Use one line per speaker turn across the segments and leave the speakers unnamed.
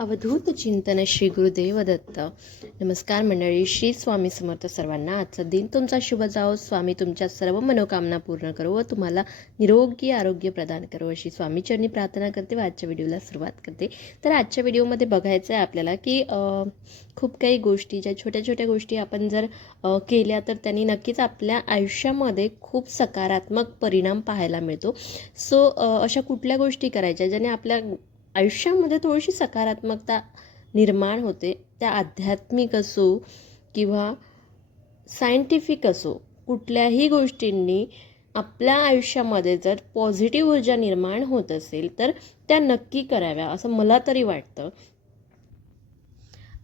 अवधूत चिंतन श्री गुरुदेव दत्त नमस्कार मंडळी श्री स्वामी समर्थ सर्वांना आजचा दिन तुमचा शुभ जाओ स्वामी तुमच्या सर्व मनोकामना पूर्ण करो व तुम्हाला निरोगी आरोग्य प्रदान करो अशी स्वामीचरणी प्रार्थना करते व आजच्या व्हिडिओला सुरुवात करते. तर आजच्या व्हिडिओमध्ये बघायचं आहे आपल्याला की खूप काही गोष्टी ज्या छोट्या छोट्या गोष्टी आपण जर केल्या तर त्यांनी नक्कीच आपल्या आयुष्यामध्ये खूप सकारात्मक परिणाम पाहायला मिळतो. सो अशा कुठल्या गोष्टी करायच्या ज्याने आपल्या आयुष्यामध्ये थोडीशी सकारात्मकता निर्माण होते. त्या आध्यात्मिक असो किंवा सायंटिफिक असो कुठल्याही गोष्टींनी आपल्या आयुष्यामध्ये जर पॉझिटिव्ह ऊर्जा निर्माण होत असेल तर त्या नक्की कराव्या असं मला तरी वाटतं.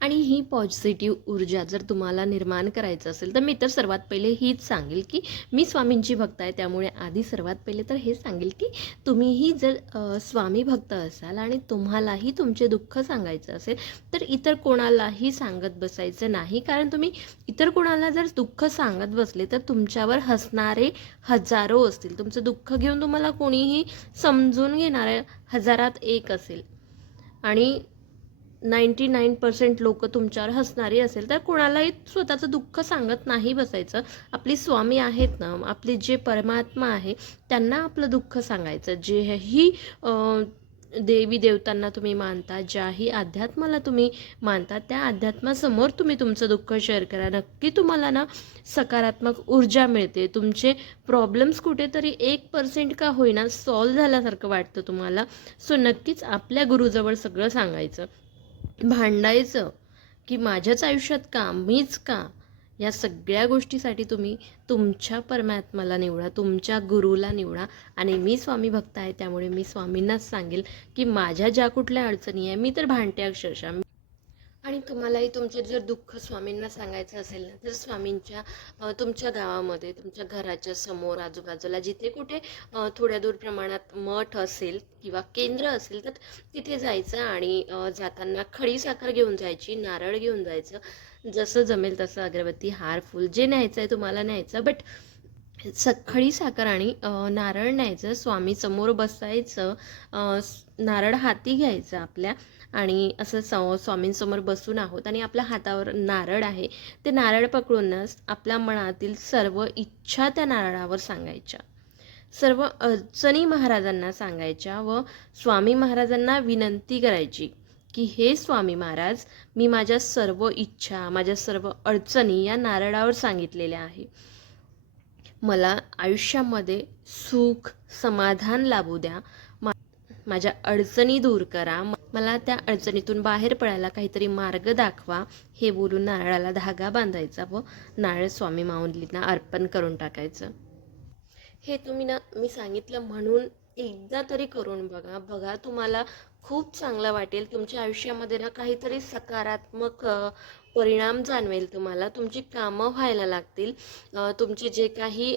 आणि ही पॉझिटिव्ह ऊर्जा जर तुम्हाला निर्माण करायचं असेल तर मी तर सर्वात पहिले हीच सांगेल की मी स्वामींची भक्त आहे त्यामुळे आधी सर्वात पहिले तर हे सांगेल की तुम्हीही जर स्वामी भक्त असाल आणि तुम्हालाही तुमचे दुःख सांगायचं असेल तर इतर कोणालाही सांगत बसायचं नाही. कारण तुम्ही इतर कोणाला जर दुःख सांगत बसले तर तुमच्यावर हसणारे हजारो असतील. तुमचं दुःख घेऊन तुम्हाला कोणीही समजून घेणारे हजारात एक असेल. आणि नाईंटी नाईन पर्सेंट लोक तुमच्यावर हसणारी असेल तर कोणालाही स्वतःचं दुःख सांगत नाही बसायचं. आपली स्वामी आहेत ना आपले जे परमात्मा आहे त्यांना आपलं दुःख सांगायचं. जेही ही देवी देवतांना तुम्ही मानता ज्याही अध्यात्माला तुम्ही मानता त्या अध्यात्मासमोर तुम्ही तुमचं दुःख शेअर करा. नक्की तुम्हाला ना सकारात्मक ऊर्जा मिळते. तुमचे प्रॉब्लेम्स कुठेतरी एक पर्सेंट का होईना सॉल्व झाल्यासारखं वाटतं तुम्हाला. सो नक्कीच आपल्या गुरुजवळ सगळं सांगायचं. भांडायचं की माझ्याच आयुष्यात का मीच का या सगळ्या गोष्टीसाठी तुम्ही तुमच्या परमात्माला निवडा तुमच्या गुरुला निवडा. आणि मी स्वामी भक्त आहे त्यामुळे मी स्वामींनाच सांगेल की माझ्या ज्या कुठल्या अडचणी आहे मी तर भांडते अक्षरशः. आणि तुम्हालाही तुमचे जर दुःख स्वामींना सांगायचं असेल ना तर स्वामींच्या तुमच्या गावामध्ये तुमच्या घराच्या समोर आजूबाजूला जिथे कुठे थोड्या दूर प्रमाणात मठ असेल किंवा केंद्र असेल तर तिथे जायचं आणि जाताना खडी साखर घेऊन जायची नारळ घेऊन जायचं जसं जमेल तसं अगरबत्ती हार फूल जे न्यायचं आहे तुम्हाला न्यायचं बट सखळी साखर आणि नारळ न्यायचं स्वामी समोर बसायचं नारळ हाती घ्यायचं आपल्या आणि असं स स्वामींसमोर बसून आहोत आणि आपल्या हातावर नारळ आहे. ते नारळ पकडूनच आपल्या मनातील सर्व इच्छा त्या नारळावर सांगायच्या. सर्व अडचणी महाराजांना सांगायच्या व स्वामी महाराजांना विनंती करायची की हे स्वामी महाराज मी माझ्या सर्व इच्छा माझ्या सर्व अडचणी या नारळावर सांगितलेल्या आहे. मला आयुष्यामध्ये सुख समाधान लाभू द्या. मा- माझ्या अडचणी दूर करा. मला त्या अडचणीतून बाहेर पडायला काहीतरी मार्ग दाखवा. हे बोलून नारळाला धागा बांधायचा व नारळ स्वामी माऊलींना अर्पण करून टाकायचं. हे तुम्ही ना मी सांगितलं म्हणून एकदा तरी करून बघा. बघा तुम्हाला खूप चांगलं वाटेल. तुमच्या आयुष्यामध्ये ना काहीतरी सकारात्मक परिणाम जाणवेल तुम्हाला. तुमची कामं व्हायला लागतील. तुमचे जे काही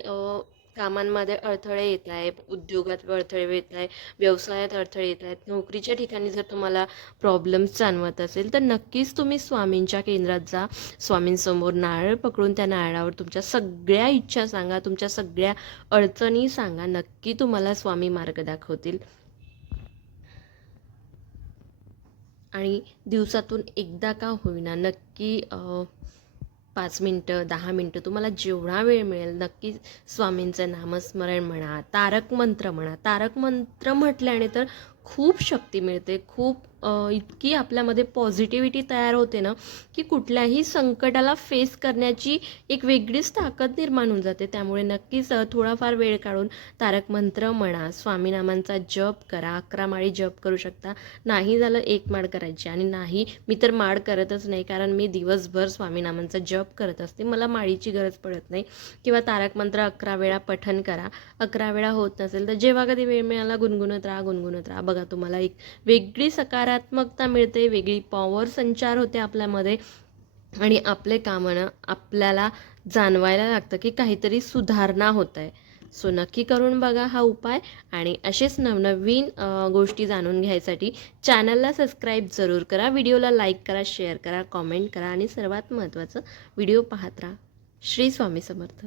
कामांमध्ये अडथळे येत आहे उद्योगात अडथळे येत आहे व्यवसायात अडथळे येत आहेत नोकरीच्या ठिकाणी जर तुम्हाला प्रॉब्लेम्स जाणवत असेल तर नक्कीच तुम्ही स्वामींच्या केंद्रात जा. स्वामींसमोर नारळ पकडून त्या नारळावर तुमच्या सगळ्या इच्छा सांगा तुमच्या सगळ्या अडचणी सांगा. नक्की तुम्हाला स्वामी मार्ग दाखवतील. आणि दिवसातून एकदा का होईना नक्की पाच मिनटं दहा मिनटं तुम्हाला जेवढा वेळ मिळेल नक्की स्वामींचं नामस्मरण म्हणा तारक मंत्र म्हणा. तारक मंत्र म्हटल्याने तर खूप शक्ती मिळते खूप इतकी आपल्यामध्ये पॉझिटिव्हिटी तयार होते ना की कुठल्याही संकटाला फेस करण्याची एक वेगळीच ताकद निर्माण होऊन जाते. त्यामुळे नक्कीच थोडाफार वेळ काढून तारक मंत्र म्हणा स्वामीनामांचा जप करा अकरा माळी जप करू शकता. नाही झालं एक माळ करायची. आणि नाही मी तर माळ करतच नाही कारण मी दिवसभर स्वामीनामांचा जप करत असते. मला माळीची गरज पडत नाही. किंवा तारक मंत्र अकरा वेळा पठन करा. अकरा वेळा होत नसेल तर जेव्हा कधी वेळ मिळाला गुणगुणत राहा गुणगुणत राहा. बघा तुम्हाला एक वेगळी सकारात्मकता मिळते वेगळी पॉवर संचार होते आपल्यामध्ये आणि आपले कामं आपल्याला जाणवायला लागतं की काहीतरी सुधारणा होत आहे सो नक्की करून बघा हा उपाय आणि असेच नवनवीन गोष्टी जाणून घ्यायसाठी चॅनलला सबस्क्राईब जरूर करा व्हिडिओला लाईक करा शेअर करा कॉमेंट करा आणि सर्वात महत्त्वाचं व्हिडिओ पाहत राहा. श्री स्वामी समर्थ.